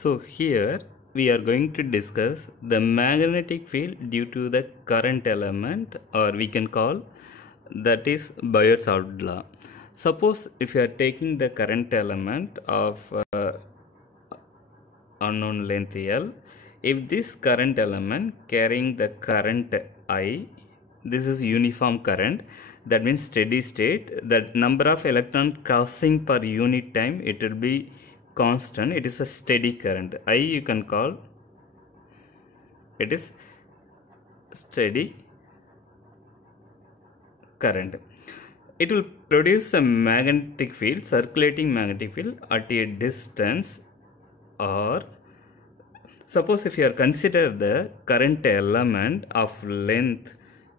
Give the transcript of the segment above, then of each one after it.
So here we are going to discuss the magnetic field due to the current element, or we can call that is Biot-Savart law. Suppose if you are taking the current element of unknown length L, if this current element carrying the current I, this is uniform current, that means steady state, that number of electron crossing per unit time, it will be constant, it is a steady current. I you can call it is steady current. It will produce a magnetic field, circulating magnetic field at a distance, or suppose if you are consider the current element of length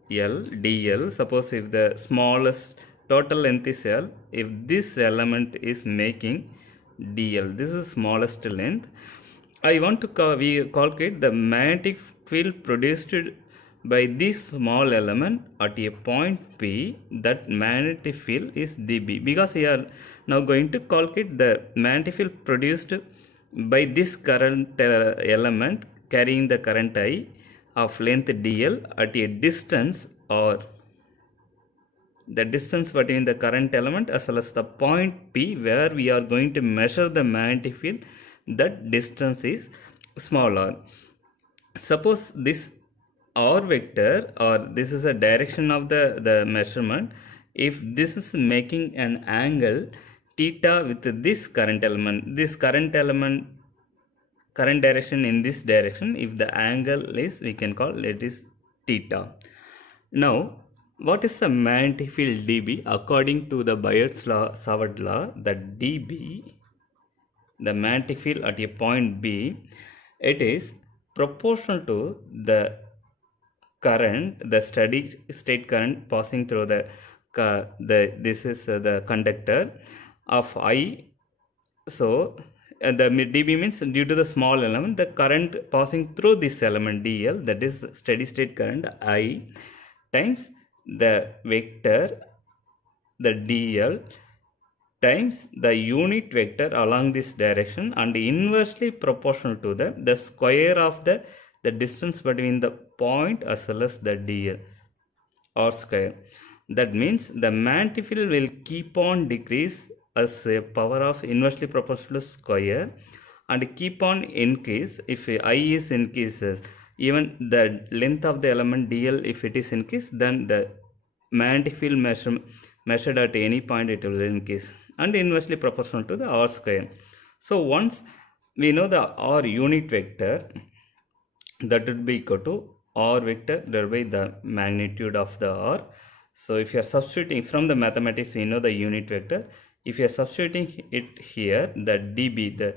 L, dl, suppose if the smallest total length is L, if this element is making dl, this is smallest length, I want to calculate the magnetic field produced by this small element at a point P. That magnetic field is dB, because we are now going to calculate the magnetic field produced by this current element carrying the current I of length dl at a distance, or the distance between the current element as well as the point P where we are going to measure the magnetic field, that distance is small r. Suppose this r vector, or this is a direction of the measurement, if this is making an angle theta with this current element, current direction in this direction, if the angle is, we can call it is theta. Now what is the magnetic field dB? According to the Biot-Savart law, that dB, the magnetic field at a point B, it is proportional to the current, the steady state current passing through the conductor of I. So the dB means due to the small element, the current passing through this element dl, that is steady state current I, times the vector, the dl, times the unit vector along this direction, and inversely proportional to the square of the distance between the point as well as the dl, r square. That means the magnetic field will keep on decrease as a power of inversely proportional to square, and keep on increase if I is increases, even the length of the element dl, if it is increased, then the magnetic field measured at any point, it will increase, and inversely proportional to the r square. So once we know the r unit vector, that would be equal to r vector divided by the magnitude of the r. So if you are substituting from the mathematics, we know the unit vector. If you are substituting it here, the dB, the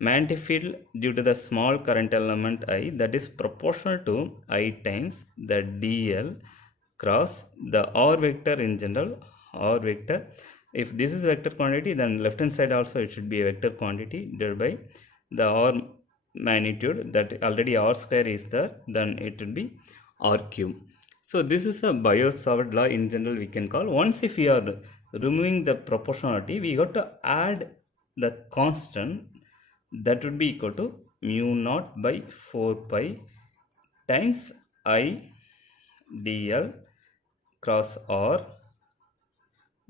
magnetic field due to the small current element I, that is proportional to I times the dl cross the r vector in general, r vector. If this is vector quantity, then left hand side also it should be a vector quantity divided by the r magnitude, that already r square is there, then it will be r cube. So this is a Biot-Savart law in general, we can call. Once if we are removing the proportionality, we got to add the constant, that would be equal to mu naught by 4 pi times I dl cross r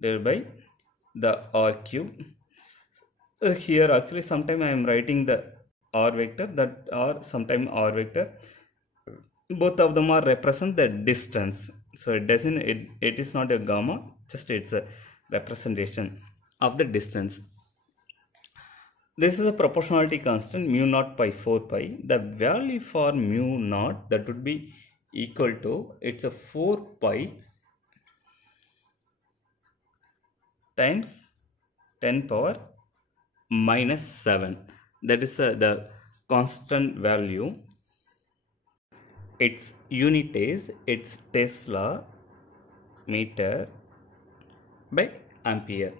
divided by the r cube. Here actually sometime I am writing the r vector, that r, sometime r vector, both of them are represent the distance. So it doesn't, it is not a gamma, just it's a representation of the distance. This is a proportionality constant mu naught by 4 pi. The value for mu naught, that would be equal to, it's a 4 pi times 10 power minus 7. That is the constant value. Its unit is, it's Tesla meter by ampere.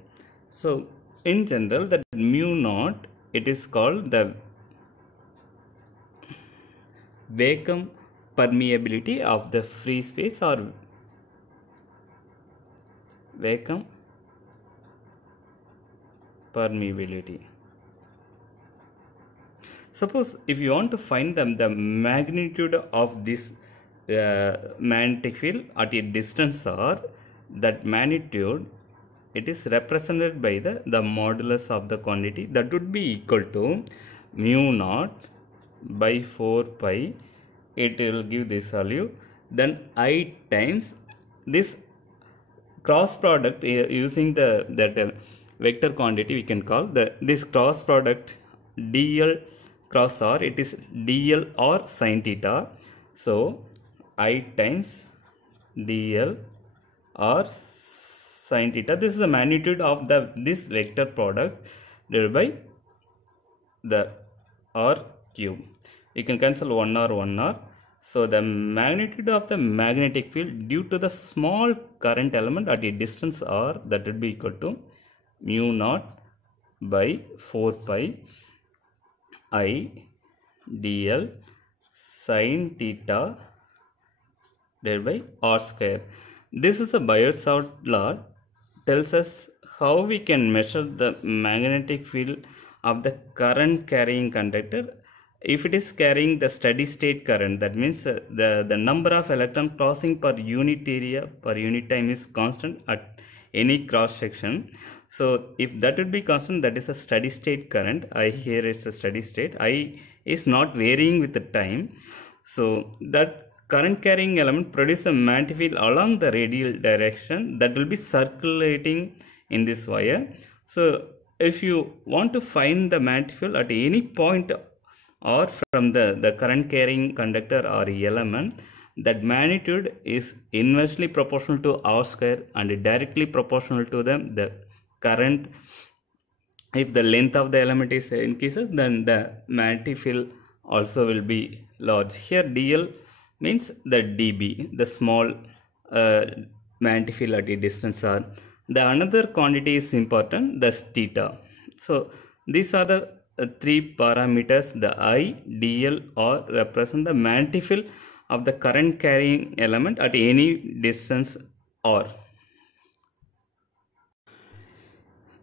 So in general, that mu naught, it is called the vacuum permeability of the free space, or vacuum permeability. Suppose if you want to find the magnitude of this magnetic field at a distance r, that magnitude, it is represented by the modulus of the quantity, that would be equal to mu naught by 4 pi. It will give this value. Then I times this cross product using that vector quantity, we can call this cross product dl cross r, it is dl or sin theta. So I times dl or sin theta, this is the magnitude of this vector product divided by the r cube. You can cancel 1 r 1 r. So the magnitude of the magnetic field due to the small current element at a distance r, that would be equal to mu naught by 4 pi I dl sin theta divided by r square. This is a Biot-Savart law, tells us how we can measure the magnetic field of the current carrying conductor. If it is carrying the steady state current, that means the number of electrons crossing per unit area per unit time is constant at any cross section. So if that would be constant, that is a steady state current. I here is a steady state. I is not varying with the time. So that current carrying element produces a magnetic field along the radial direction that will be circulating in this wire. So if you want to find the magnetic field at any point or from the current carrying conductor or element, that magnitude is inversely proportional to r square and directly proportional to the current. If the length of the element is increases, then the magnetic field also will be large. Here dl means the dB, the small magnetic field at a distance r. The another quantity is important, the theta. So these are the three parameters. The I, dl or represent the magnetic field of the current carrying element at any distance r.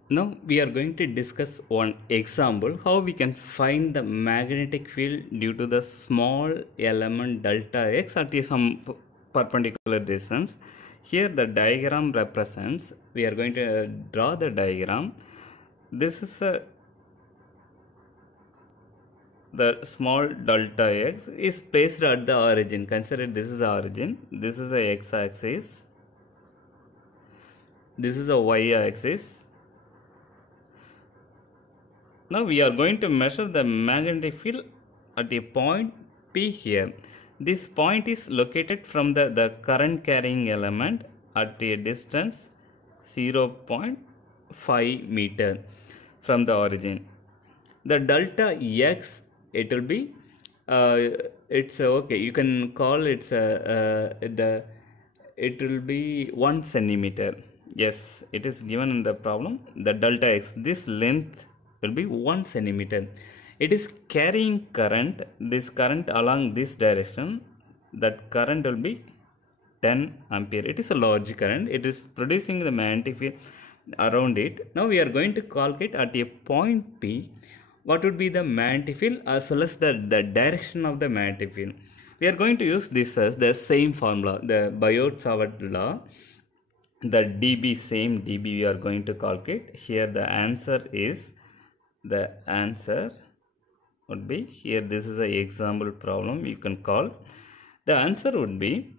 Now we are going to discuss one example how we can find the magnetic field due to the small element delta x at some perpendicular distance. Here the diagram represents, we are going to draw the diagram. This is the small delta x is placed at the origin. Consider this is the origin, this is the x-axis, this is the y-axis. Now we are going to measure the magnetic field at a point P here. This point is located from the current carrying element at a distance 0.5 meter from the origin. The delta x, it will be it's okay, you can call it it will be 1 centimeter. Yes, it is given in the problem. The delta x, this length will be 1 centimeter. It is carrying current, this current along this direction, that current will be 10 ampere. It is a large current, it is producing the magnetic field around it. Now we are going to calculate at a point P what would be the magnetic field as well as the direction of the magnetic field. We are going to use this as the same formula, the Biot-Savart law. The dB, same dB we are going to calculate. Here the answer would be here, this is an example problem you can call. The answer would be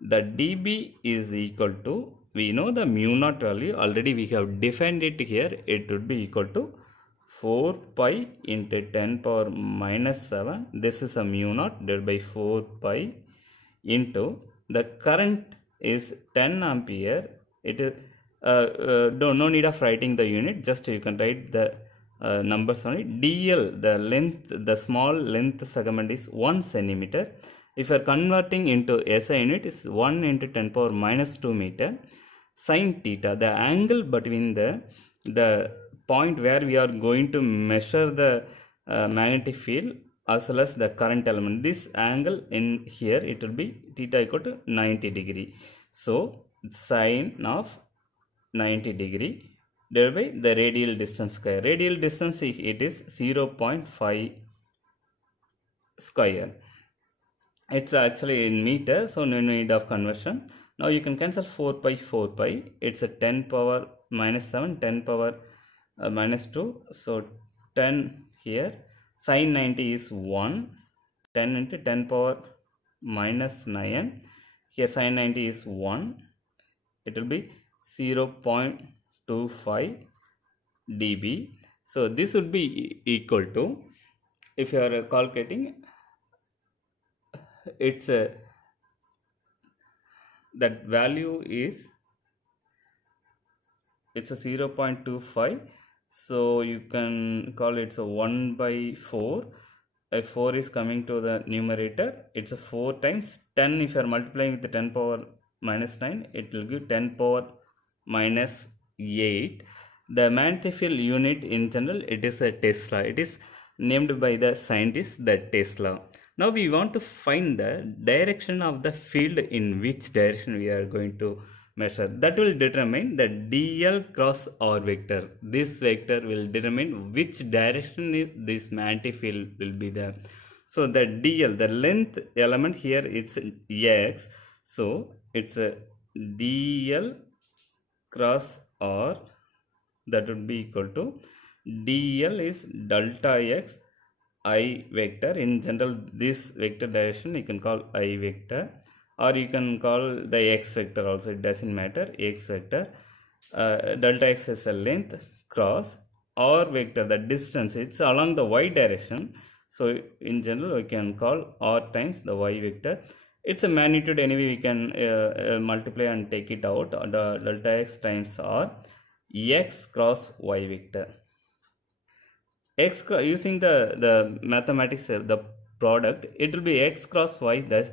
the dB is equal to, we know the mu naught value already, we have defined it here. It would be equal to 4 pi into 10 power minus 7. This is a mu naught divided by 4 pi into the current is 10 ampere. It is no need of writing the unit, just you can write the numbers only. dl, the length, the small length segment is 1 centimeter. If you are converting into SI unit, is 1 into 10 power minus 2 meter. Sin theta, the angle between the point where we are going to measure the magnetic field as well as the current element, this angle in here, it will be theta equal to 90 degree. So sine of 90 degree divided by the radial distance square. Radial distance, it is 0.5 square. It's actually in meter, so no need of conversion. Now you can cancel 4 pi 4 pi. It's a 10 power minus 7, 10 power minus 2. So 10 here. Sine 90 is 1. 10 into 10 power minus 9. Here sine 90 is 1. It will be 0.25 dB. So this would be equal to, if you are calculating, it's a that value is, it's a 0.25, so you can call it's a 1 by 4. A 4 is coming to the numerator. It's a 4 times 10. If you are multiplying with the 10 power minus 9, it will give 10 power minus 8. The magnetic field unit in general, it is a Tesla. It is named by the scientist, the Tesla. Now we want to find the direction of the field, in which direction we are going to measure. That will determine the dl cross r vector. This vector will determine which direction this magnetic field will be there. So the dl, the length element here, it's x. So it's a dl cross r, that would be equal to dl is delta x I vector. In general, this vector direction you can call I vector, or you can call the x vector also, it doesn't matter, x vector. Delta x is a length, cross r vector, the distance, it's along the y direction. So in general we can call r times the y vector. It's a magnitude anyway, we can multiply and take it out. The delta x times r, x cross y vector. X using the mathematics, the product, it will be x cross y. Thus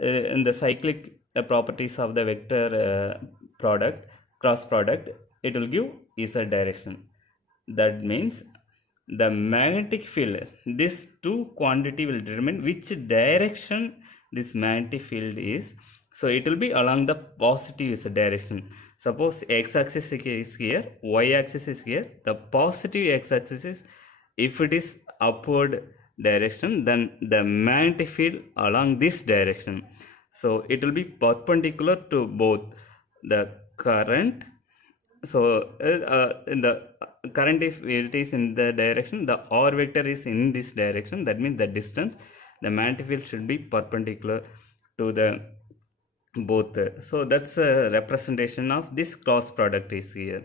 in the cyclic properties of the vector product, cross product, it will give z direction. That means the magnetic field, this two quantity will determine which direction this magnetic field is. So it will be along the positive z direction. Suppose x axis is here, y axis is here. The positive x axis is, if it is upward direction, then the magnetic field along this direction. So it will be perpendicular to both the current. So in the current, if it is in the direction, the r vector is in this direction, that means the distance, the magnetic field should be perpendicular to the both. So that's a representation of this cross product is here.